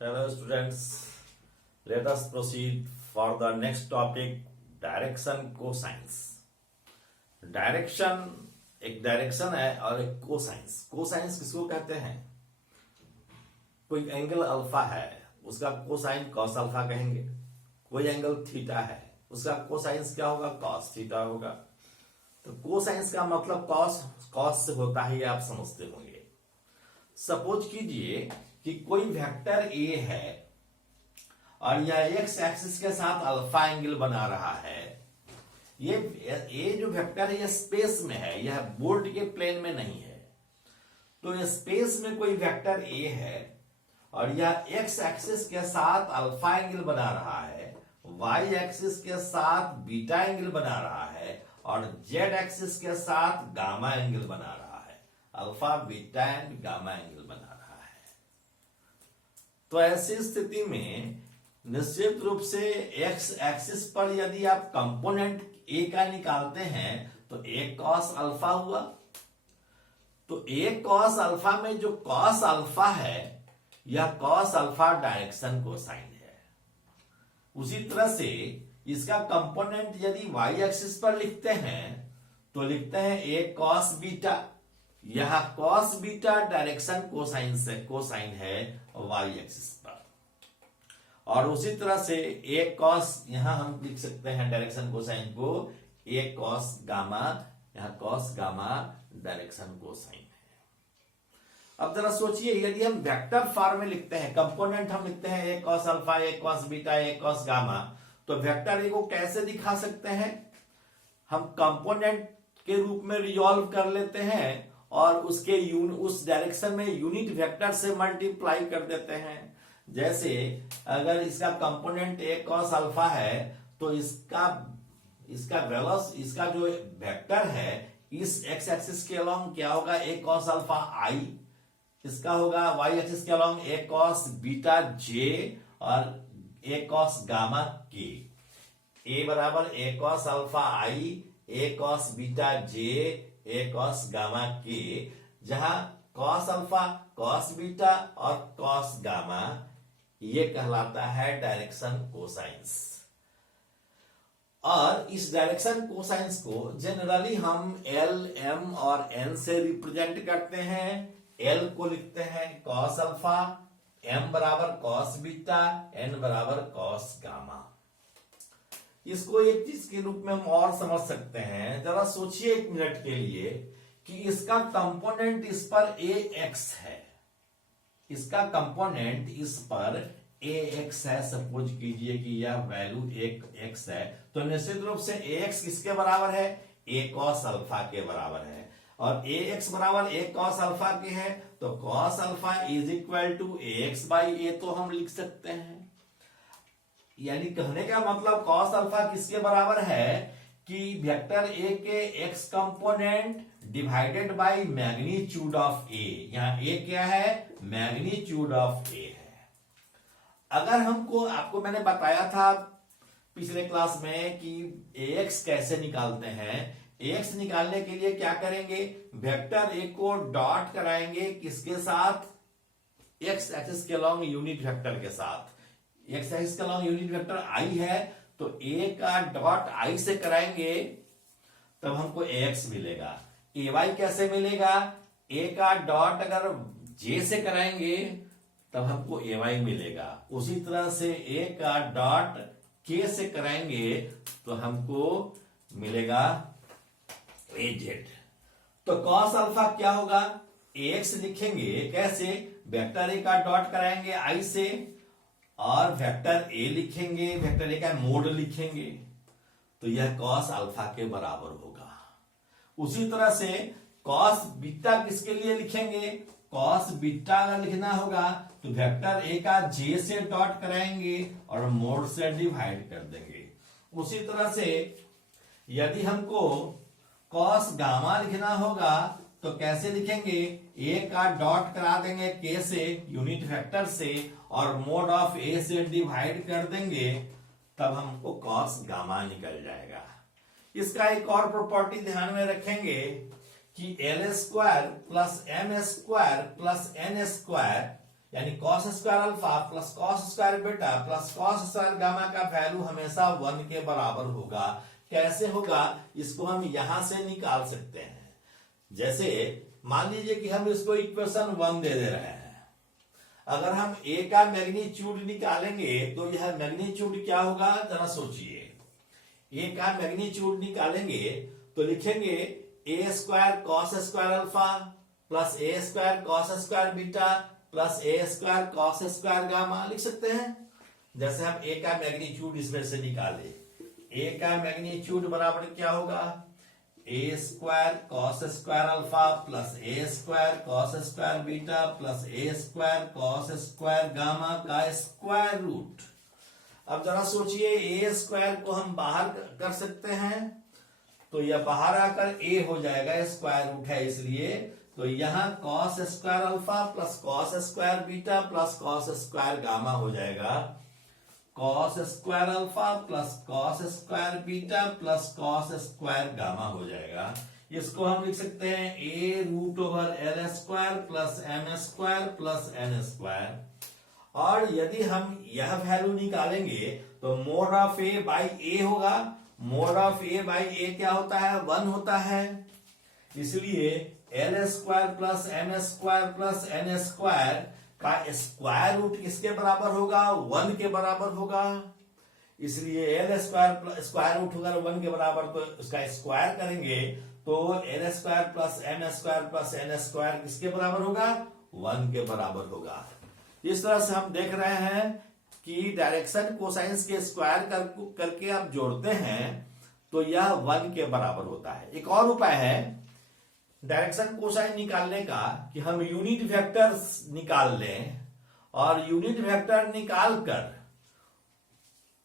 Hello students, let us proceed for the next topic, direction cosines. Direction एक direction है और एक cosines. Cosines किसको कहते हैं? कोई एंगल अल्फा है उसका कोसाइन कॉस अल्फा कहेंगे। कोई एंगल थीटा है उसका कोसाइंस क्या होगा? कॉस थीटा होगा। तो कोसाइंस का मतलब कॉस से होता है, ये आप समझते होंगे। सपोज कीजिए कि कोई वेक्टर ए है और यह एक्स एक्सिस के साथ अल्फा एंगल बना रहा है। ये जो वेक्टर है यह स्पेस में है, यह बोर्ड के प्लेन में नहीं है। तो ये स्पेस में कोई वेक्टर ए है और यह एक्स एक्सिस के साथ अल्फा एंगल बना रहा है, वाई एक्सिस के साथ बीटा एंगल बना रहा है और जेड एक्सिस के साथ गामा एंगल बना रहा है। Alpha beta and gamma angle बना रहा है। तो ऐसी स्थिति में निश्चित रूप से एक्स एक्सिस पर यदि आप कंपोनेंट ए का निकालते हैं तो ए कॉस अल्फा हुआ। तो ए कॉस अल्फा में जो कॉस अल्फा है यह कॉस अल्फा डायरेक्शन कोसाइन है। उसी तरह से इसका कंपोनेंट यदि वाई एक्सिस पर लिखते हैं तो लिखते हैं ए कॉस बीटा। यह कॉस बीटा डायरेक्शन कोसाइन है वाई एक्सिस पर। और उसी तरह से ए कॉस, यहां हम लिख सकते हैं डायरेक्शन कोसाइन को ए कॉस गामा। यहां कॉस गामा डायरेक्शन कोसाइन है। अब जरा सोचिए, यदि हम वेक्टर फॉर्म में लिखते हैं, कंपोनेंट हम लिखते हैं ए कॉस अल्फा, ए कॉस बीटा, ए कॉस गामा, तो वेक्टर ए को कैसे दिखा सकते हैं? हम कंपोनेंट के रूप में रिजॉल्व कर लेते हैं और उस डायरेक्शन में यूनिट वेक्टर से मल्टीप्लाई कर देते हैं। जैसे अगर इसका कंपोनेंट ए कॉस अल्फा है तो इसका जो वेक्टर है इस एक्स एक्सिस के अलोंग क्या होगा? ए कॉस अल्फा आई। इसका होगा वाई एक्सिस के अलोंग ए कॉस बीटा जे और ए कॉस गामा के। ए बराबर ए कॉस अल्फा आई, ए कॉस बीटा जे, ए कॉस गामा के, जहां कॉस अल्फा, कॉस बीटा और कॉस गामा ये कहलाता है डायरेक्शन कोसाइंस। और इस डायरेक्शन कोसाइंस को जनरली हम एल, एम और एन से रिप्रेजेंट करते हैं। एल को लिखते हैं कॉस अल्फा, एम बराबर कॉस बीटा, एन बराबर कॉस गामा। इसको एक चीज के रूप में हम और समझ सकते हैं। जरा सोचिए एक मिनट के लिए कि इसका कंपोनेंट इस पर ए एक्स है, इसका कंपोनेंट इस पर ए एक्स है। सपोज कीजिए कि यह वैल्यू एक एक्स है, तो निश्चित रूप से ए एक्स किसके बराबर है? ए कॉस अल्फा के बराबर है। और ए एक्स बराबर ए कॉस अल्फा के है तो cos alpha is equal to A X by A तो हम लिख सकते हैं। यानी कहने का मतलब कॉस अल्फा किसके बराबर है कि वेक्टर ए के X component divided by magnitude of A. यहां ए क्या है? मैग्नीट्यूड ऑफ ए है। अगर आपको मैंने बताया था पिछले क्लास में कि एक्स कैसे निकालते हैं। एक्स निकालने के लिए क्या करेंगे? वेक्टर ए को डॉट कराएंगे किसके साथ? एक्स एक्सिस के अलोंग यूनिट वेक्टर के साथ। एक्स एक्सिस के अलोंग यूनिट वेक्टर आई है तो ए का डॉट आई से कराएंगे तब हमको एक्स मिलेगा। ए वाई कैसे मिलेगा? ए का डॉट अगर जे से कराएंगे तब हमको ए वाई मिलेगा। उसी तरह से ए का डॉट के से कराएंगे तो हमको मिलेगा ए जेड। तो कॉस अल्फा क्या होगा? एक्स लिखेंगे कैसे? वेक्टर ए का डॉट कराएंगे आई से और वेक्टर ए लिखेंगे, वेक्टर ए का मोड लिखेंगे तो यह कॉस अल्फा के बराबर होगा। उसी तरह से कॉस बीटा किसके लिए लिखेंगे? कॉस बीटा अगर लिखना होगा तो वेक्टर ए का जे से डॉट कराएंगे और मोड से डिवाइड कर देंगे। उसी तरह से यदि हमको कॉस गामा लिखना होगा तो कैसे लिखेंगे? ए का डॉट करा देंगे के से यूनिट वेक्टर से और मोड ऑफ ए से डिवाइड कर देंगे तब हमको कॉस गामा निकल जाएगा। इसका एक और प्रॉपर्टी ध्यान में रखेंगे कि L square plus M square plus N square यानी cos square alpha plus cos square beta plus cos square gamma का वैल्यू हमेशा 1 के बराबर होगा। कैसे होगा, इसको हम यहां से निकाल सकते हैं। जैसे मान लीजिए कि हम इसको इक्वेशन 1 दे रहे हैं। अगर हम ए का मैग्नीट्यूड निकालेंगे तो यह मैग्नीट्यूड क्या होगा, जरा सोचिए। ए का मैग्नीट्यूड निकालेंगे तो लिखेंगे A square cos square alpha plus A square cos square beta plus A square cos square gamma लिख सकते हैं। जैसे हम ए का मैग्नीट्यूड इसमें से निकाले, ए का मैग्नीट्यूड बराबर क्या होगा, A square cos square alpha plus A square cos square beta plus A square cos square gamma का स्क्वायर रूट। अब जरा सोचिए, ए स्क्वायर को हम बाहर कर सकते हैं तो यह बाहर आकर ए हो जाएगा, स्क्वायर रूट है इसलिए। तो यहां cos square alpha plus cos square beta plus cos square gamma हो जाएगा। Cos square alpha plus cos square beta plus cos square gamma हो जाएगा। इसको हम लिख सकते हैं A root over L square plus M square plus N square. और यदि हम यह वैल्यू निकालेंगे तो mod of A by A होगा। Mod of A by A क्या होता है, 1 होता है। इसलिए l square plus M square plus N square का स्क्वायर रूट किसके बराबर होगा, 1 के बराबर होगा। इसलिए एल स्क्वायर स्क्वायर रूट होगा 1 के बराबर, तो उसका स्क्वायर करेंगे तो l square plus M square plus N square किसके बराबर होगा, 1 के बराबर होगा। इस तरह से हम देख रहे हैं कि डायरेक्शन कोसाइंस के स्क्वायर करके आप जोड़ते हैं तो यह 1 के बराबर होता है। एक और उपाय है डायरेक्शन कोसाइन निकालने का कि हम यूनिट वेक्टर निकाल लें और यूनिट वेक्टर निकालकर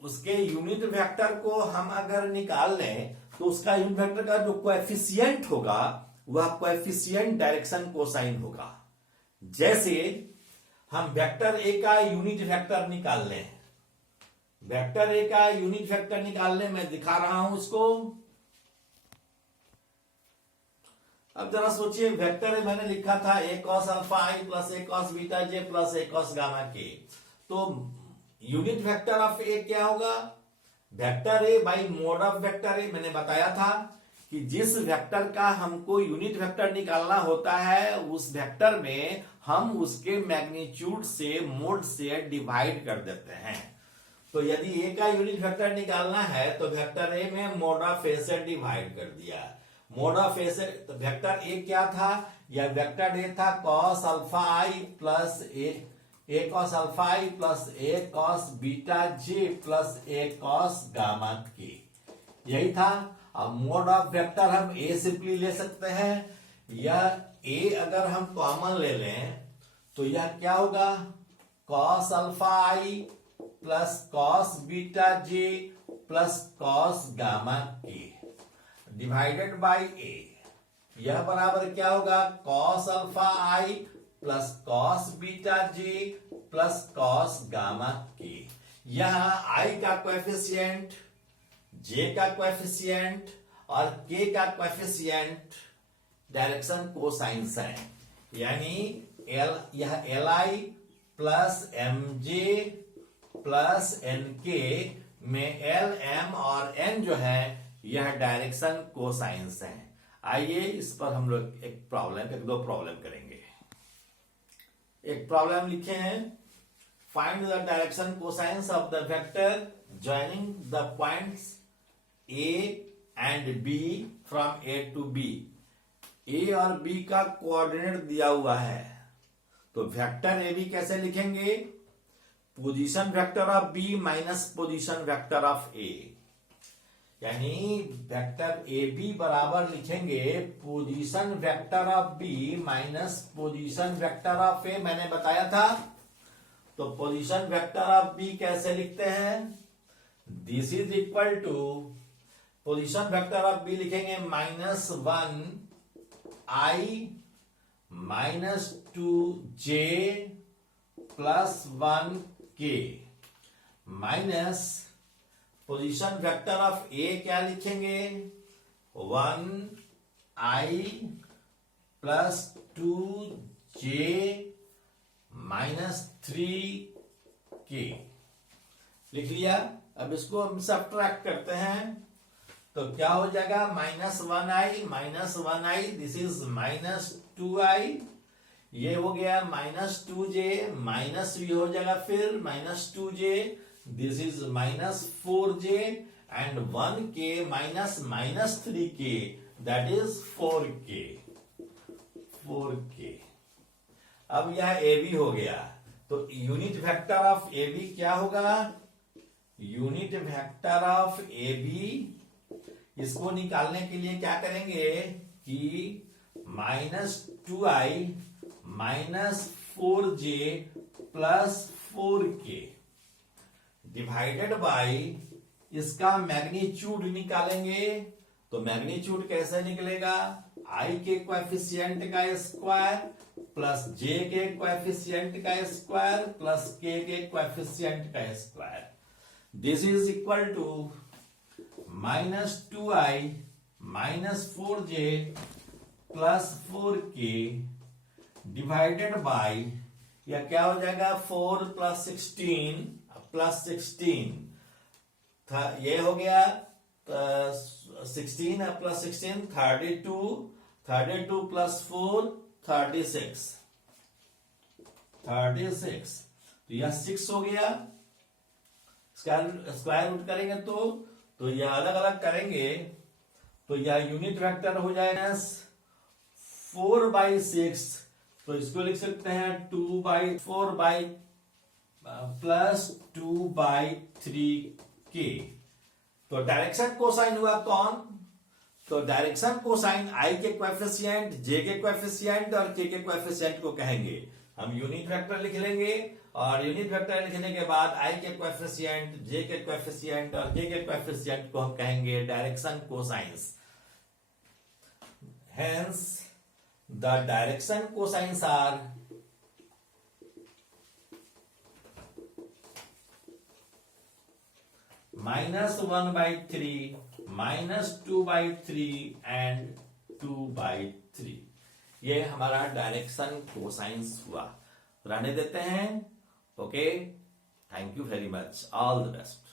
उसके यूनिट वेक्टर को हम अगर निकाल लें तो उसका यूनिट वेक्टर का जो कोएफिशिएंट होगा वह कोएफिशिएंट डायरेक्शन कोसाइन होगा। जैसे हम वेक्टर ए का यूनिट वेक्टर निकाल लें, वेक्टर ए का यूनिट वेक्टर निकालने में दिखा रहा हूं उसको। अब जरा सोचिए, वेक्टर मैंने लिखा था ए कॉस अल्फा आई प्लस ए कॉस बीटा जे प्लस ए कॉस गामा के। तो यूनिट वेक्टर ऑफ ए क्या होगा, vector A by mode of vector A. मैंने बताया था कि जिस वेक्टर का हमको यूनिट वेक्टर निकालना होता है उस वेक्टर में हम उसके मैग्नीट्यूड से मोड से डिवाइड कर देते हैं। तो यदि ए का यूनिट वेक्टर निकालना है तो वेक्टर ए में मोड ऑफ ए से डिवाइड कर दिया। मोड ऑफ ए से तो वेक्टर ए क्या था, यह वेक्टर ए था कॉस अल्फा आई प्लस ए कॉस अल्फा आई प्लस ए कॉस बीटा जे प्लस ए कॉस गामा के, यही था। अब मोड ऑफ वेक्टर हम ए सिंपली ले सकते हैं। यह ए अगर हम कॉमन ले लें तो यह क्या होगा, कॉस अल्फा आई प्लस कॉस बीटा जे प्लस कॉस गामा के डिवाइडेड बाई ए। यह बराबर क्या होगा, कॉस अल्फा आई प्लस कॉस बीटा जे प्लस कॉस गामा के। यहां आई का कोएफिशिएंट, जे का कोएफिशिएंट और के का कोएफिशिएंट डायरेक्शन कोसाइंस है। यानी यह l i plus m j plus n के में एल एम और एन जो है यह डायरेक्शन कोसाइंस है। आइए इस पर हम लोग एक दो प्रॉब्लम करेंगे। एक प्रॉब्लम लिखे हैं, find the direction cosines of the vector joining the points A and B from A to B. A और बी का कोऑर्डिनेट दिया हुआ है तो वेक्टर ए बी कैसे लिखेंगे, position vector of B minus position vector of A. यानी vector A B बराबर लिखेंगे position vector of B minus position vector of A. मैंने बताया था। तो पोजीशन वेक्टर ऑफ बी कैसे लिखते हैं, this is equal to position vector of B लिखेंगे -1 I -2j +1 k minus position vector of A क्या लिखेंगे, 1i +2j -3k लिख लिया। अब इसको हम सब्ट्रैक्ट करते हैं तो क्या हो जाएगा, -1i, दिस इज -2i, ये हो गया -2j, माइनस भी हो जाएगा फिर -2j, this is -4j and 1k minus -3k that is 4k। अब यह AB हो गया तो यूनिट वेक्टर ऑफ AB क्या होगा, यूनिट वेक्टर ऑफ AB, इसको निकालने के लिए क्या करेंगे कि -2i -4j +4k divided bye इसका मैग्नीट्यूड निकालेंगे। तो मैग्नीट्यूड कैसे निकलेगा, i के कोएफिशिएंट का स्क्वायर प्लस j के कोएफिशिएंट का स्क्वायर प्लस k के कोएफिशिएंट का square, this is equal to -2i -4j +4k divided by, या क्या हो जाएगा 4 + 16 ये हो गया 16 + 16 32 + 4 36 तो यह 6 हो गया। स्क्वायर रूट करेंगे तो यह अलग अलग करेंगे तो यह यूनिट वेक्टर हो जाएगा 4/6, तो इसको लिख सकते हैं 2/4 प्लस 2/3k। तो डायरेक्शन कोसाइन हुआ कौन, तो डायरेक्शन कोसाइन i के कोएफिशिएंट, j के कोएफिशिएंट और k के कोएफिशिएंट को कहेंगे। हम यूनिट वेक्टर लिख लेंगे और यूनिट वेक्टर लिखने के बाद i के कोएफिशिएंट, j के कोएफिशिएंट और k के कोएफिशिएंट को हम कहेंगे direction cosines. Hence the direction cosines are -1/3, -2/3 and 2/3। ये हमारा डायरेक्शन कोसाइंस हुआ। रहने देते हैं। Okay, thank you very much, all the best.